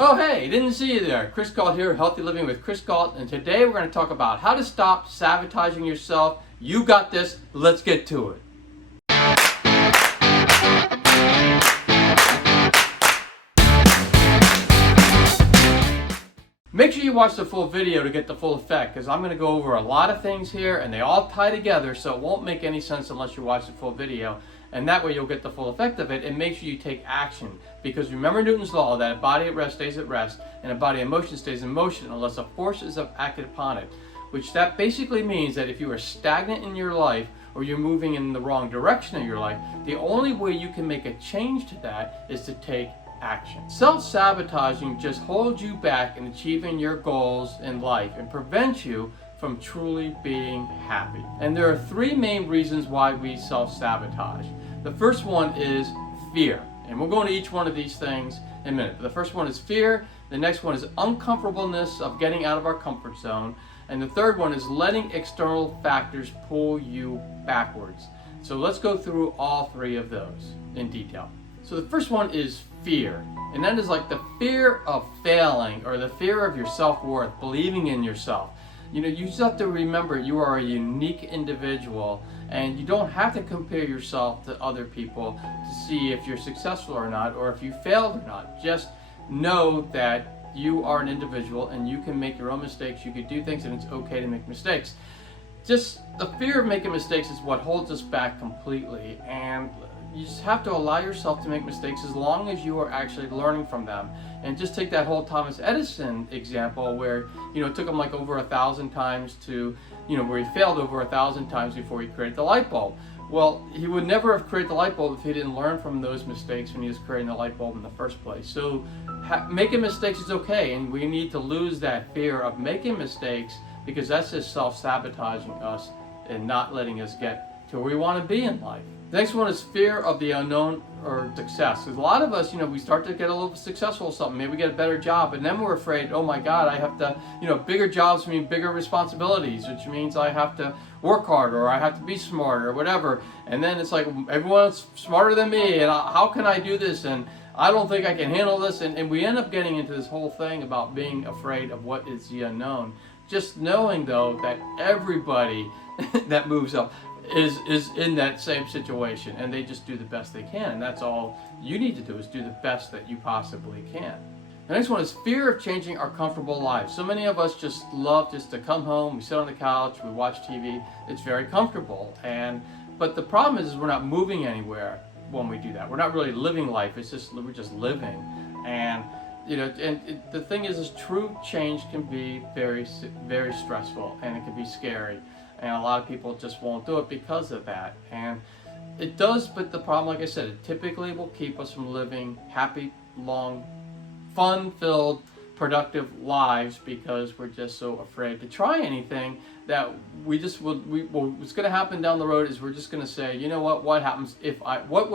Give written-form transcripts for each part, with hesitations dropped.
Oh hey, didn't see you there. Chris Gault here, Healthy Living with Chris Gault, and today we're going to talk about how to stop sabotaging yourself. You got this, let's get to it. Make sure you watch the full video to get the full effect, because I'm going to go over a lot of things here and they all tie together, so it won't make any sense unless you watch the full video. And that way you'll get the full effect of it, and make sure you take action. Because remember Newton's law that a body at rest stays at rest and a body in motion stays in motion unless a force is acted upon it. Which that basically means that if you are stagnant in your life or you're moving in the wrong direction in your life, the only way you can make a change to that is to take action. Self-sabotaging just holds you back in achieving your goals in life and prevents you from truly being happy. And there are three main reasons why we self-sabotage. The first one is fear. And we'll go into each one of these things in a minute. The first one is fear. The next one is uncomfortableness of getting out of our comfort zone. And the third one is letting external factors pull you backwards. So let's go through all three of those in detail. So the first one is fear. And that is like the fear of failing or the fear of your self-worth, believing in yourself. You know, you just have to remember you are a unique individual and you don't have to compare yourself to other people to see if you're successful or not, or if you failed or not. Just know that you are an individual and you can make your own mistakes. You can do things and it's okay to make mistakes. Just the fear of making mistakes is what holds us back completely, and you just have to allow yourself to make mistakes as long as you are actually learning from them. And just take that whole Thomas Edison example where, you know, it took him like over 1,000 times to, you know, where he failed over 1,000 times before he created the light bulb. Well, he would never have created the light bulb if he didn't learn from those mistakes when he was creating the light bulb in the first place. So making mistakes is okay, and we need to lose that fear of making mistakes, because that's just self-sabotaging us and not letting us get to where we want to be in life. The next one is fear of the unknown or success. Because a lot of us, you know, we start to get a little successful with something. Maybe we get a better job, and then we're afraid, oh my God, I have to, you know, bigger jobs mean bigger responsibilities, which means I have to work harder or I have to be smarter or whatever. And then it's like, everyone's smarter than me, and how can I do this? And I don't think I can handle this. And we end up getting into this whole thing about being afraid of what is the unknown. Just knowing though that everybody that moves up is in that same situation, and they just do the best they can, and that's all you need to do, is do the best that you possibly can. The next one is fear of changing our comfortable lives. So many of us just love just to come home, we sit on the couch, we watch TV. It's very comfortable, but the problem is we're not moving anywhere when we do that. We're not really living life. It's just we're just living, and you know, the thing is true change can be very, very stressful, and it can be scary. And a lot of people just won't do it because of that. And it does, but the problem, like I said, it typically will keep us from living happy, long, fun-filled, productive lives, because we're just so afraid to try anything that what's going to happen down the road is we're just going to say, you know what would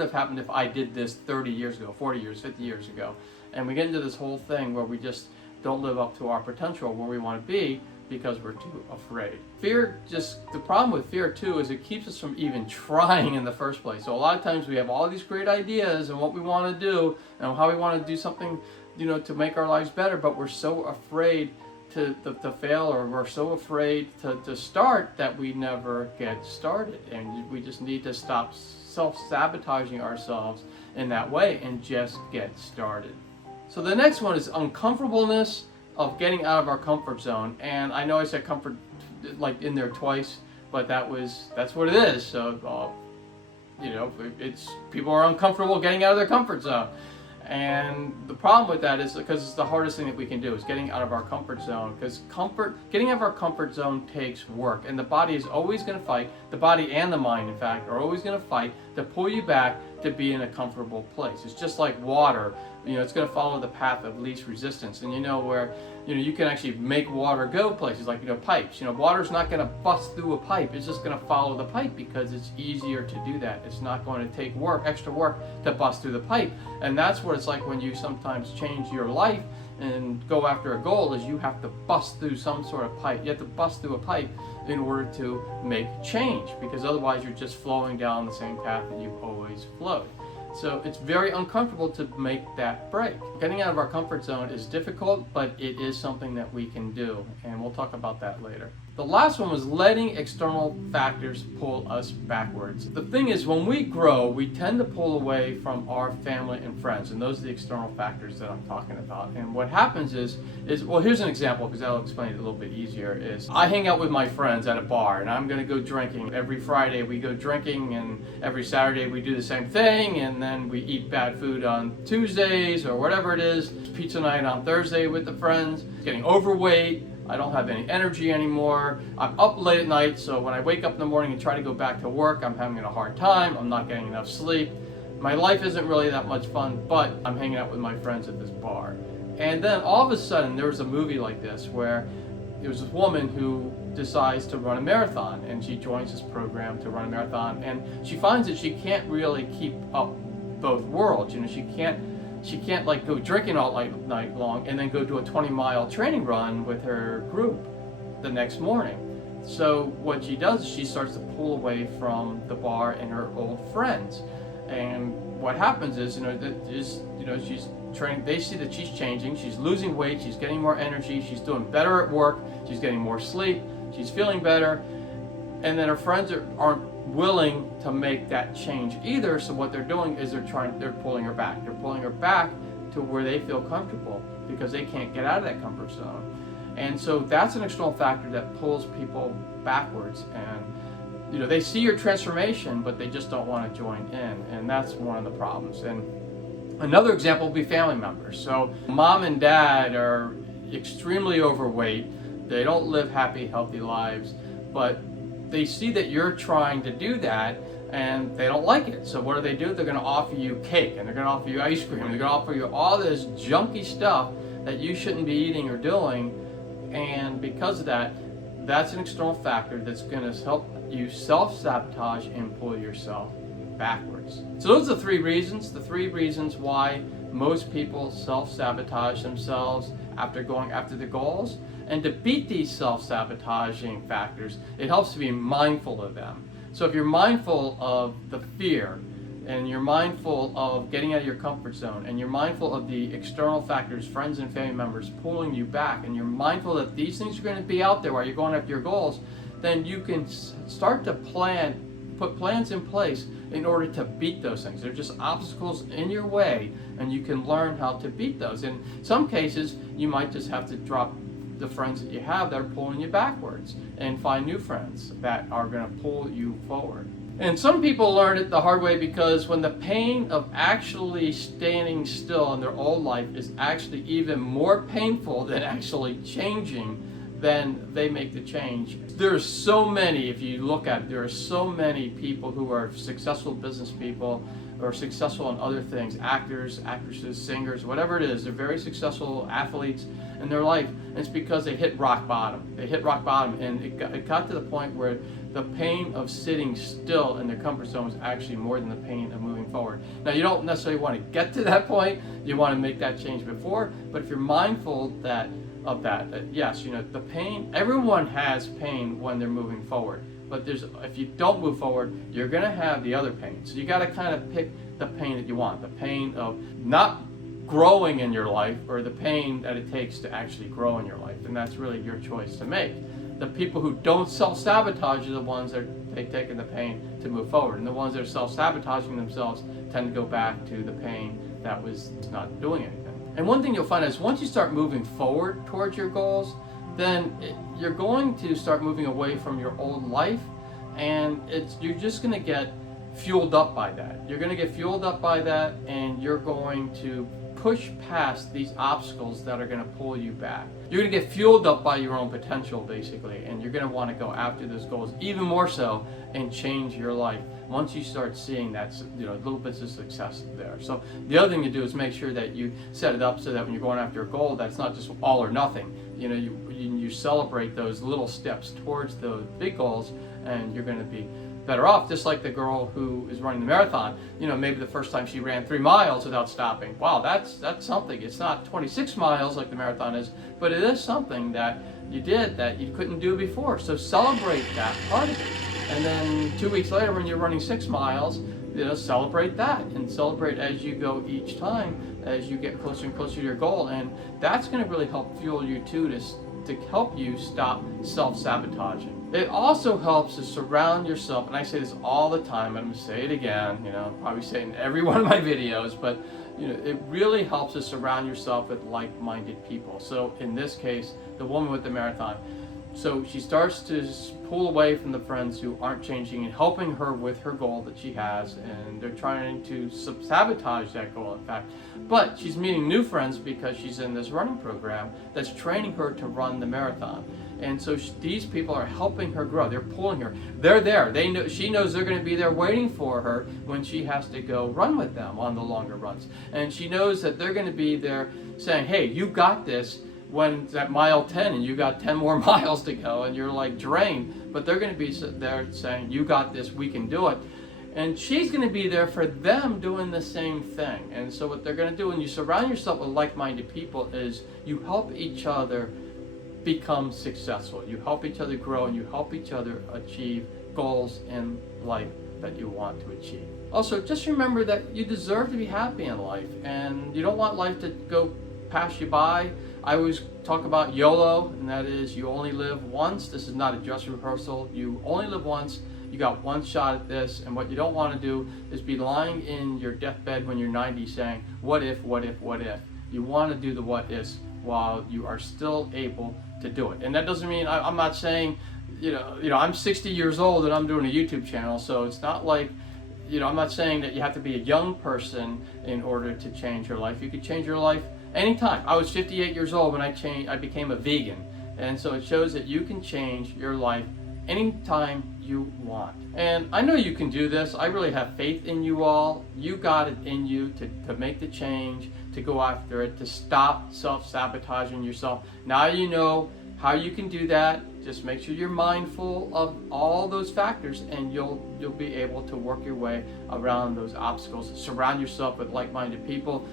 have happened if I did this 30 years ago, 40 years, 50 years ago? And we get into this whole thing where we just don't live up to our potential, where we want to be, because we're too afraid. Fear, the problem with fear too is it keeps us from even trying in the first place. So a lot of times we have all these great ideas and what we want to do and how we want to do something, you know, to make our lives better, but we're so afraid to fail, or we're so afraid to start that we never get started. And we just need to stop self-sabotaging ourselves in that way and just get started. So the next one is uncomfortableness of getting out of our comfort zone. And I know I said comfort like in there twice, but that's what it is. So you know, people are uncomfortable getting out of their comfort zone. And the problem with that is because it's the hardest thing that we can do, is getting out of our comfort zone, because getting out of our comfort zone takes work, and the body is always going to fight. The body and the mind, in fact, are always going to fight to pull you back to be in a comfortable place. It's just like water. You know, it's going to follow the path of least resistance. And you know where, you know, you can actually make water go places, like, you know, pipes. You know, water's not going to bust through a pipe. It's just going to follow the pipe because it's easier to do that. It's not going to take extra work to bust through the pipe. And that's what it's like when you sometimes change your life and go after a goal, is you have to bust through some sort of pipe. You have to bust through a pipe in order to make change, because otherwise you're just flowing down the same path that you've always flowed. So it's very uncomfortable to make that break. Getting out of our comfort zone is difficult, but it is something that we can do, and we'll talk about that later. The last one was letting external factors pull us backwards. The thing is, when we grow, we tend to pull away from our family and friends, and those are the external factors that I'm talking about. And what happens is well, here's an example, because that'll explain it a little bit easier, is I hang out with my friends at a bar, and I'm going to go drinking. Every Friday we go drinking, and every Saturday we do the same thing, and then we eat bad food on Tuesdays, or whatever it is. Pizza night on Thursday with the friends. Getting overweight. I don't have any energy anymore. I'm up late at night, so when I wake up in the morning and try to go back to work, I'm having a hard time. I'm not getting enough sleep. My life isn't really that much fun, but I'm hanging out with my friends at this bar. And then all of a sudden, there was a movie like this where there was this woman who decides to run a marathon, and she joins this program to run a marathon, and she finds that she can't really keep up both worlds. You know, she can't like go drinking all night long and then go do a 20-mile training run with her group the next morning. So what she does is she starts to pull away from the bar and her old friends. And what happens is, she's training. They see that she's changing. She's losing weight. She's getting more energy. She's doing better at work. She's getting more sleep. She's feeling better. And then her friends aren't willing to make that change either. So what they're doing is they're pulling her back. They're pulling her back to where they feel comfortable, because they can't get out of that comfort zone. And so that's an external factor that pulls people backwards. And they see your transformation, but they just don't want to join in. And that's one of the problems. And another example would be family members. So mom and dad are extremely overweight. They don't live happy, healthy lives, but they see that you're trying to do that, and they don't like it. So what do? They're going to offer you cake, and they're going to offer you ice cream, and they're going to offer you all this junky stuff that you shouldn't be eating or doing. And because of that, that's an external factor that's going to help you self-sabotage and pull yourself backwards. So those are the three reasons why most people self-sabotage themselves after going after the goals. And to beat these self-sabotaging factors, it helps to be mindful of them. So if you're mindful of the fear, and you're mindful of getting out of your comfort zone, and you're mindful of the external factors, friends and family members pulling you back, and you're mindful that these things are going to be out there while you're going after your goals, then you can start to put plans in place in order to beat those things. They're just obstacles in your way, and you can learn how to beat those. In some cases, you might just have to drop the friends that you have that are pulling you backwards, and find new friends that are going to pull you forward. And some people learn it the hard way, because when the pain of actually standing still in their old life is actually even more painful than actually changing, then they make the change. There's so many, if you look at it, there are so many people who are successful business people, or successful in other things, actors, actresses, singers, whatever it is. They're very successful athletes in their life, and it's because they hit rock bottom. They hit rock bottom, and it got to the point where the pain of sitting still in their comfort zone was actually more than the pain of moving forward. Now, you don't necessarily want to get to that point. You want to make that change before, but if you're mindful of that, yes, the pain, everyone has pain when they're moving forward. But if you don't move forward, you're going to have the other pain. So you got to kind of pick the pain that you want, the pain of not growing in your life, or the pain that it takes to actually grow in your life. And that's really your choice to make. The people who don't self-sabotage are the ones that are taking the pain to move forward. And the ones that are self-sabotaging themselves tend to go back to the pain that was not doing anything. And one thing you'll find is once you start moving forward towards your goals, then you're going to start moving away from your old life, and you're just going to get fueled up by that. You're going to get fueled up by that, and you're going to push past these obstacles that are going to pull you back. You're going to get fueled up by your own potential, basically, and you're going to want to go after those goals even more so and change your life once you start seeing that, little bits of success there. So the other thing to do is make sure that you set it up so that when you're going after a goal, that's not just all or nothing. You celebrate those little steps towards those big goals, and you're going to be better off. Just like the girl who is running the marathon, maybe the first time she ran 3 miles without stopping. Wow, that's something. It's not 26 miles like the marathon is, but it is something that you did that you couldn't do before. So celebrate that part of it. And then 2 weeks later, when you're running 6 miles, celebrate that, and celebrate as you go each time, as you get closer and closer to your goal. And that's going to really help fuel you too, to help you stop self-sabotaging. It also helps to surround yourself, and I say this all the time, and I'm going to say it again, probably say it in every one of my videos, but it really helps to surround yourself with like-minded people. So in this case, the woman with the marathon, so she starts to pull away from the friends who aren't changing and helping her with her goal that she has, and they're trying to sabotage that goal, in fact. But she's meeting new friends because she's in this running program that's training her to run the marathon. And so these people are helping her grow. They're pulling her. They're there. She knows they're going to be there waiting for her when she has to go run with them on the longer runs. And she knows that they're going to be there saying, hey, you got this, when it's at mile 10 and you got 10 more miles to go and you're like drained, but they're going to be there saying, you got this, we can do it. And she's going to be there for them doing the same thing. And so what they're going to do when you surround yourself with like-minded people is you help each other become successful. You help each other grow, and you help each other achieve goals in life that you want to achieve. Also, just remember that you deserve to be happy in life, and you don't want life to go pass you by. I always talk about YOLO, and that is you only live once. This is not a dress rehearsal. You only live once. You got one shot at this, and what you don't want to do is be lying in your deathbed when you're 90 saying, what if, what if, what if? You want to do the what ifs while you are still able to do it. And that doesn't mean, I'm not saying, I'm 60 years old and I'm doing a YouTube channel, so it's not like, I'm not saying that you have to be a young person in order to change your life. You could change your life anytime. I was 58 years old when I became a vegan. And so it shows that you can change your life anytime you want. And I know you can do this. I really have faith in you all. You got it in you to make the change, to go after it, to stop self-sabotaging yourself. Now you know how you can do that. Just make sure you're mindful of all those factors, and you'll be able to work your way around those obstacles. Surround yourself with like-minded people.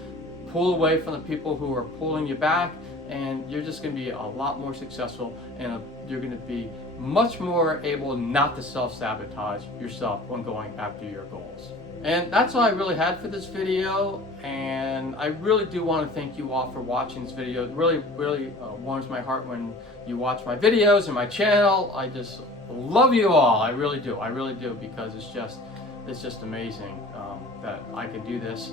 Pull away from the people who are pulling you back, and you're just going to be a lot more successful, and you're going to be much more able not to self-sabotage yourself when going after your goals. And that's all I really had for this video, and I really do want to thank you all for watching this video. It really warms my heart when you watch my videos and my channel. I just love you all. I really do, because it's just amazing that I can do this.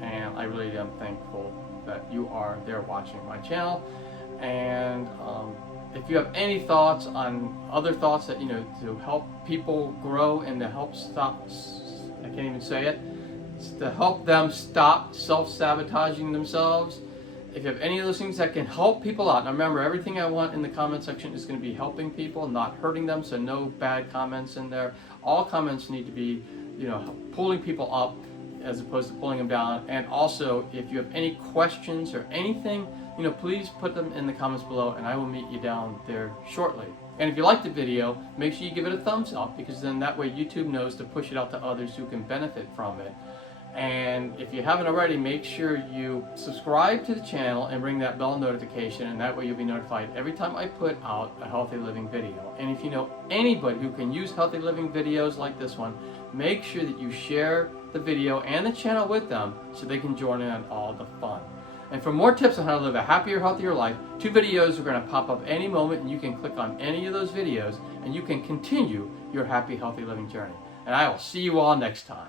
And I really am thankful that you are there watching my channel. And if you have any thoughts on other thoughts that, to help people grow and to help stop, I can't even say it, to help them stop self-sabotaging themselves, if you have any of those things that can help people out, now remember, everything I want in the comment section is going to be helping people, not hurting them, so no bad comments in there. All comments need to be, pulling people up as opposed to pulling them down. And also, if you have any questions or anything, please put them in the comments below, and I will meet you down there shortly. And if you like the video, make sure you give it a thumbs up, because then that way YouTube knows to push it out to others who can benefit from it. And if you haven't already, make sure you subscribe to the channel and ring that bell notification, and that way you'll be notified every time I put out a healthy living video. And if you know anybody who can use healthy living videos like this one, make sure that you share the video and the channel with them so they can join in on all the fun. And for more tips on how to live a happier, healthier life, 2 videos are going to pop up any moment, and you can click on any of those videos and you can continue your happy, healthy living journey. And I will see you all next time.